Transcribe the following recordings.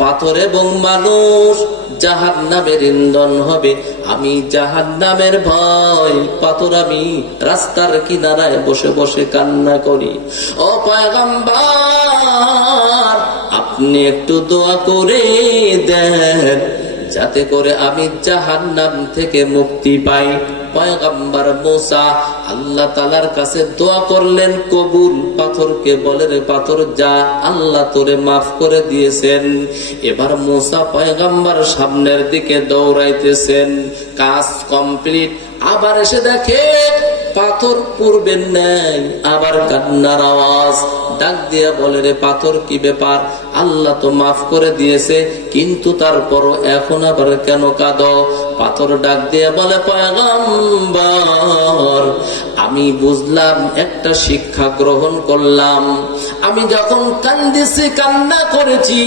পাথর এবং মানুষ জাহান্নামের ইন্ধন হবে। আমি জাহান্নামের ভয় পাথর, আমি রাস্তার কিনারায় বসে বসে কান্না করি। ও পয়গম্বর, আপনি একটু দোয়া করে দেন যাতে করে আমি জাহান্নাম থেকে মুক্তি পাই। পয়গম্বর মুসা আল্লাহ তাআলার কাছে দোয়া করলেন, কবুল। পাথরকে বলে, রে পাথর যা, আল্লাহ তোরে মাফ করে দিয়েছেন। এবার মুসা পয়গম্বর সামনের দিকে দৌড়াইতেছেন, কাজ কমপ্লিট। আবার এসে দেখে পাথর পূর্বের নেই, আবার কান্নার আওয়াজ। ডাক দিয়া বলে, রে পাথর কি ব্যাপার? আল্লাহ তো মাফ করে দিয়েছে, কিন্তু তারপরও এখন আবার কেন কাঁদো? পাথর ডাক দিয়া বলে, পয়গম্বর, আমি বুঝলাম, একটা শিক্ষা গ্রহণ করলাম। আমি যখন কান্দিছি, কান্না করেছি,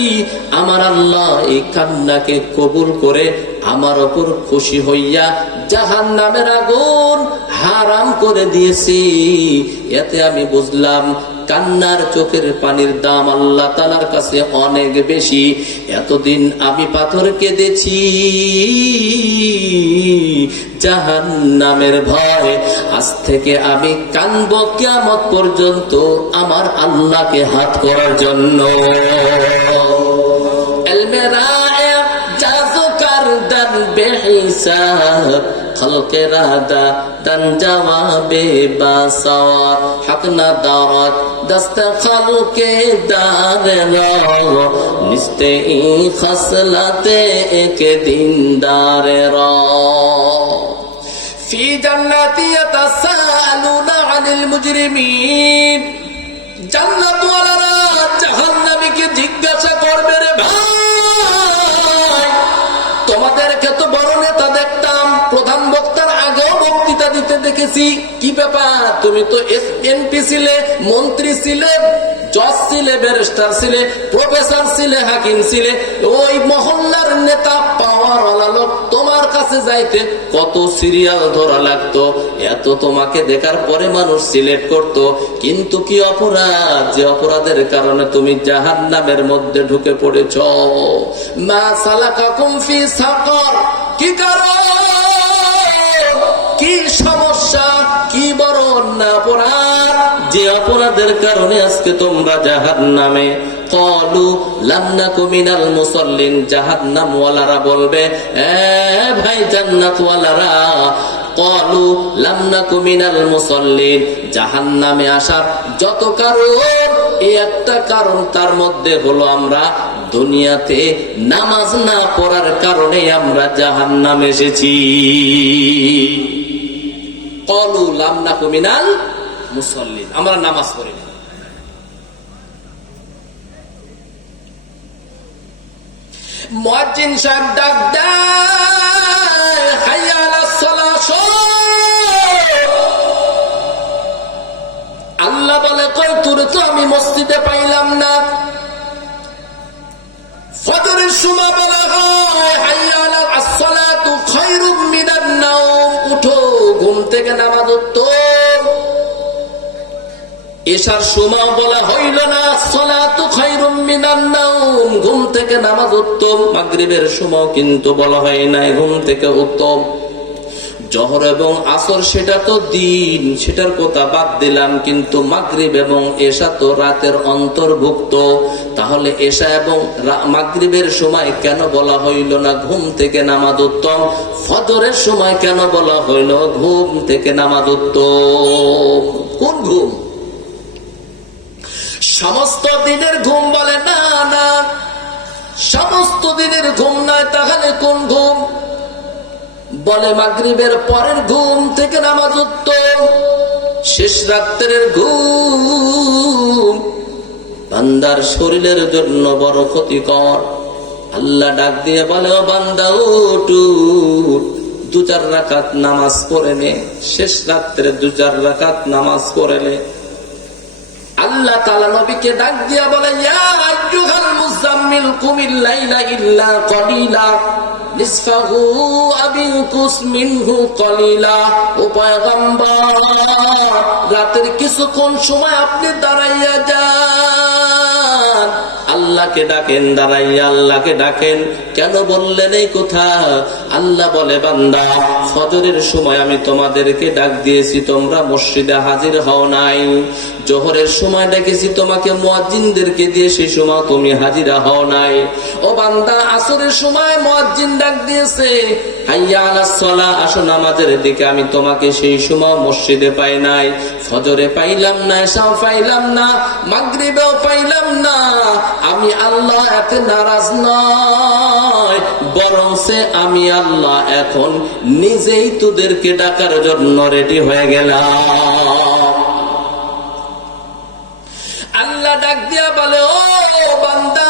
আমার আল্লাহ এই কান্নাকে কবুল করে আমার ওপর খুশি হইয়া জাহান্নামের আগুন হারাম করে দিয়েছি। এতে আমি বুঝলাম কান্নার চোখের পানির দাম আল্লাহ তাআলার কাছে অনেক বেশি। এতদিন আমি পাথর কেঁদেছি জাহান্নামের ভয়, আজ থেকে আমি কাঁদব কিয়ামত পর্যন্ত আমার আল্লাহকে হাত করার জন্য। বেহিসাব খলকে রাদা দান জবাবে বাসাওয়া হক না দাওয়াত দস্ত খলকে দারে রা নিস্তে ই খসলতে এক দিনদারে রা ফি জান্নাতি ইয়াতাসালুনা আনিল মুজরিমিন। জান্নাত ওয়ালারা জাহান্নামীকে জিজ্ঞাসা করবে, রে ভাই, তোমাদেরকে তো বড় নেতা দেখতাম, প্রধান বক্তার আগেও বক্তৃতা দিতে দেখেছি, কি ব্যাপার? তুমি তো এমপি ছিলে, মন্ত্রী ছিলে, জজ ছিলে, ব্যারিস্টার ছিলে, প্রফেসর ছিলে, হাকিম ছিলে, ওই মহল্লার নেতা, পাওয়ারওয়ালা লোক, তোমার কাছে যাইতে কত সিরিয়াল ধরা লাগতো। এত তোমাকে দেখার পরে মানুষ সিলেক্ট করত, কিন্তু কি অপরাধ যে অপরাধের কারণে তুমি জাহান্নামের মধ্যে ঢুকে পড়েছ? মা সালাকাকুম ফি সাকার, কি কারণ, কি সমস্যা, কি বড় অন্যায় অপরাধ যে অপরাধের কারণে আজকে তোমরা জাহান্নামে? ক্বালু লাম নাকু মিনাল মুসাল্লিন। জাহান্নামওয়ালারা বলবে, এ ভাই জান্নাতওয়ালারা, ক্বালু লাম নাকু মিনাল মুসাল্লিন, জাহান্নামে আসার যত কারণ, এই একটা কারণ, তার মধ্যে হলো আমরা দুনিয়াতে নামাজ না পড়ার কারণে আমরা জাহান্নামে এসেছি। ক্বালু লাম নাকু মিনাল মুসাল্লিন, আমরা নামাজ পড়ি না। মুয়াজ্জিন সাহেব ডাক দেয়, হাইয়া আলাস সালাহ। আল্লাহ বলে, কই তোর তো আমি মসজিদে পাইলাম না। ফজরের সময় বলা হয়, হাইয়া আলাস সালাতু খায়রুম মিনান নাওম, উঠো, ঘুম থেকে নামাজ উত্তম। এশার সময় বলা হইল না, সালাতু খায়রুম মিনান নাওম, ঘুম থেকে নামাজ উত্তম। মাগরিবের সময় কিন্তু বলা হয় নাই ঘুম থেকে উত্তম। জোহর এবং আসর সেটা তো দিন, সেটার কথা বাদ দিলাম, কিন্তু মাগরিব এবং এশা তো রাতের অন্তর্ভুক্ত। তাহলে এশা এবং মাগরিবের সময় কেন বলা হইল না ঘুম থেকে নামাজ উত্তম? ফজরের সময় কেন বলা হইল ঘুম থেকে নামাজ উত্তম? কোন ঘুম? সমস্ত দিনের ঘুম বলে না, না, সমস্ত দিনের ঘুম নয়। তাহলে কোন ঘুম? বলে মাগরিবের পরের ঘুম থেকে নামাজ উত্তম। শেষ রাত্রের ঘুম বান্দার শরীরের জন্য বড় ক্ষতিকর। আল্লাহ ডাক দিয়ে বলে, ও বান্দা উঠু, 2-4 রাকাত নামাজ পড়ে নে, শেষ রাত্রে 2-4 রাকাত নামাজ পড়ে নে। আল্লাহ তাআলা নবীকে ডাক দিয়া বলে, ইয়া আইয়ুহাল মুযাম্মিল কুমিল লাইলা ইল্লা কলিলা নিসফাহু আও ইনকুস মিনহু কলিলা। ও পয়গম্বর, রাতের কিছুক্ষণ সময় আপনি দাঁড়াইয়া যান, আল্লাহকে ডাকেন, দাঁড়াইয়া আল্লাহকে ডাকেন। কেন বললেন এই কথা? আল্লাহ বলে, বান্দা ফজরের সময় আমি তোমাদেরকে ডাক দিয়েছি, তোমরা মসজিদে হাজির হও নাই। জোহরের সময় ডেকেছি তোমাকে মুয়াজ্জিনদেরকে দিয়ে, সেই সময় তুমি হাজিরা হও নাই। ও বান্দা আসরের সময় মুয়াজ্জিন ডাক দিয়েছে, হাইয়া আলাস সালাহ, আসো নামাজের দিকে, আমি তোমাকে সেই সময় মসজিদে পাই নাই। ফজরে পাইলাম না, এশাও পাইলাম না, মাগরিবেও পাইলাম না। আমি আল্লাহ এতে নারাজ নয়, বরং আমি আল্লাহ এখন নিজেই তোদেরকে ডাকার জন্য রেডি হয়ে গেলাম। আল্লাহ ডাক দিয়া বলে, ও বান্দা,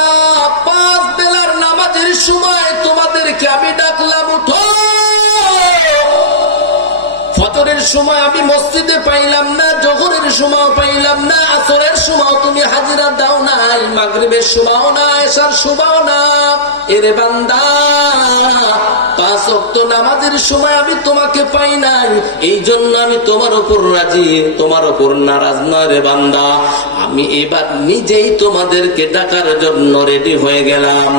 5 বেলার নামাজের সময় তোমাদেরকে আমি ডাকলাম, উঠো। ফজরের সময় আমি মসজিদে পাইলাম না, জোহরের সময় পাইলাম না, আসরের সময় তুমি হাজিরা দাও নাই, মাগরিবের সময় না, এশার সময় না। এরে বান্দা, 5 ওয়াক্ত নামাজের সময় আমি তোমাকে পাই নাই, এই জন্য আমি তোমার উপর রাজি, তোমার উপর নারাজ নয় রে বান্দা। আমি এবার নিজেই তোমাদেরকে ডাকার জন্য রেডি হয়ে গেলাম।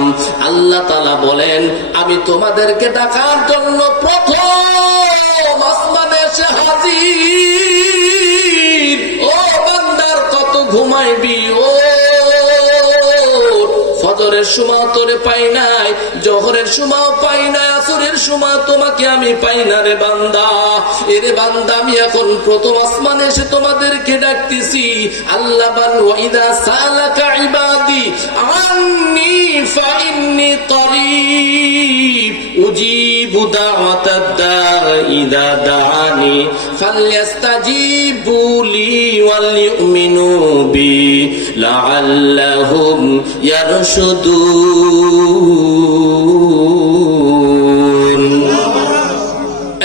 আল্লাহ তাআলা বলেন, আমি তোমাদেরকে ডাকার জন্য প্রথম আসমানে এসে হাজির। ও বান্দার কত ঘুমাইবি? ও ফজরের সময় তোরে পাই নাই, জোহরের সময় পাই নাই, আসরের সময় তোমাকে আমি পাই না রে বান্দা। এরে বান্দা, আমি এখন প্রথম আসমানে এসে তোমাদেরকে ডাকতেছি। আল্লাহ বলেন, ওয়াইদা সালাকা ইবাদি আন্নী ফাইন্নী করিব উজিবু দাওয়াতাদ দাঈ ইযা দাআনি ফালইস্তাজিবু লি ওয়াল ইউমিনু বি লাআল্লাহুম ইয়ারশুদুন।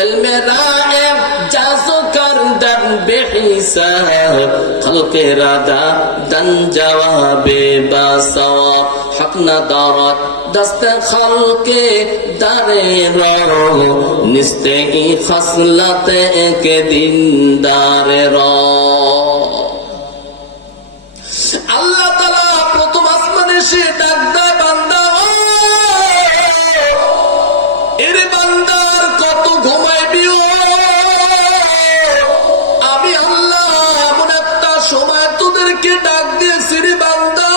المرائع جازو کردن به حساب خلق رادا دن جواب باسواب حق ندارد دست خلق داره رو نسته ای خصلت که دین داره رو আল্লাহ তাআলা প্রথম আসমানে সে ডাক দেয়, বান্দা এর বান্দার কত ঘুমাইবি? আমি আল্লাহ এমন একটা সময় তোদেরকে ডাক দিয়েছি রে বান্দা,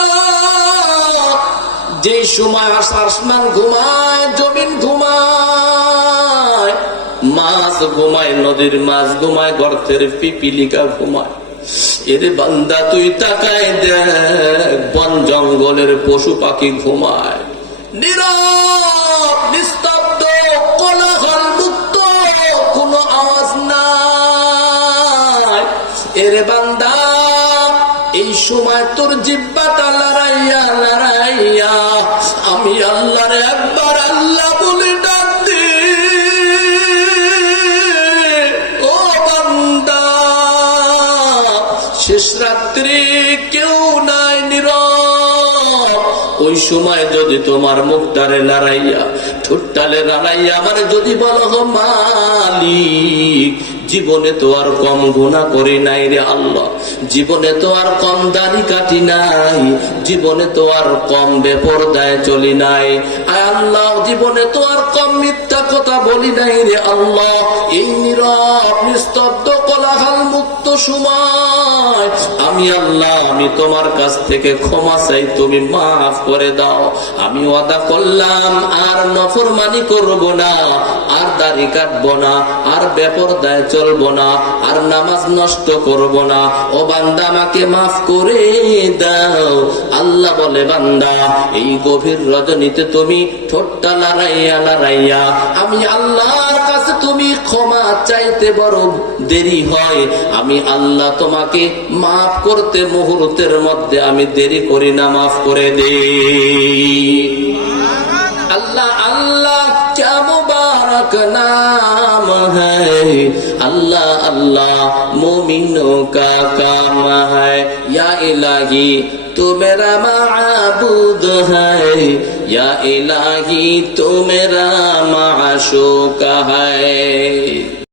যে সময় আসমান ঘুমায়, জমিন ঘুমায়, মাছ ঘুমায়, নদীর মাছ ঘুমায়, গর্তের পিপিলিকা ঘুমায়। এরে বান্দা তুই তাকায় দেখ, বন জঙ্গলের পশু পাখি ঘুমায়, নীরব নিস্তব্ধ, কোলাহল মুক্ত, কোনো আওয়াজ নাই। এরে বান্দা, এই সময় তোর জিহ্বাটা লড়াইয়া লড়াইয়া আমি আল্লাহর একবার আল্লাহ বলে ডাক দে। ও বান্দা, শেষ রাত্রি কেউ নাই, নীরব। ওই সময় যদি তোমার মুখটারে লড়াইয়া, ঠোঁটটালে লড়াইয়া আমার যদি বলো, মালিক জীবনে তো আর কম গুনাহ করি নাই রে আল্লাহ, জীবনে তো আর কম দাড়ি কাটি নাই, জীবনে তো আর কম বেপরদায় চলি নাই, আয় আল্লাহ জীবনে তো আর কম মিথ্যা কথা বলি নাই রে আল্লাহ। এই নীরব নিস্তব্ধ কোলাহল মুক্ত সময় আমি আল্লাহ, আমি তোমার কাছ থেকে ক্ষমা চাই, তুমি মাফ করে দাও। আমি ওয়াদা করলাম আর নফরমানি করব না, আর দাড়ি কাটবো না, আর বেপরদায় চলবো না, আর নামাজ নষ্ট করব না। ও বান্দা, আমাকে মাফ করে দাও। আল্লাহ বলে, বান্দা এই গভীর রজনীতে তুমি ঠোঁটটা লড়াইয়া লড়াইয়া আমি আল্লাহর কাছে তুমি ক্ষমা চাইতে বড় দেরি হয়, আমি আল্লাহ তোমাকে মাফ করতে মুহূর্তের মধ্যে আমি দেরি করি না, মাফ করে দে। अल्लाह अल्लाह क्या मुबारक नाम है, अल्लाह अल्लाह मोमिनों का काम है। या इलाही तू मेरा माबूद है, या इलाही तू मेरा माशूक है।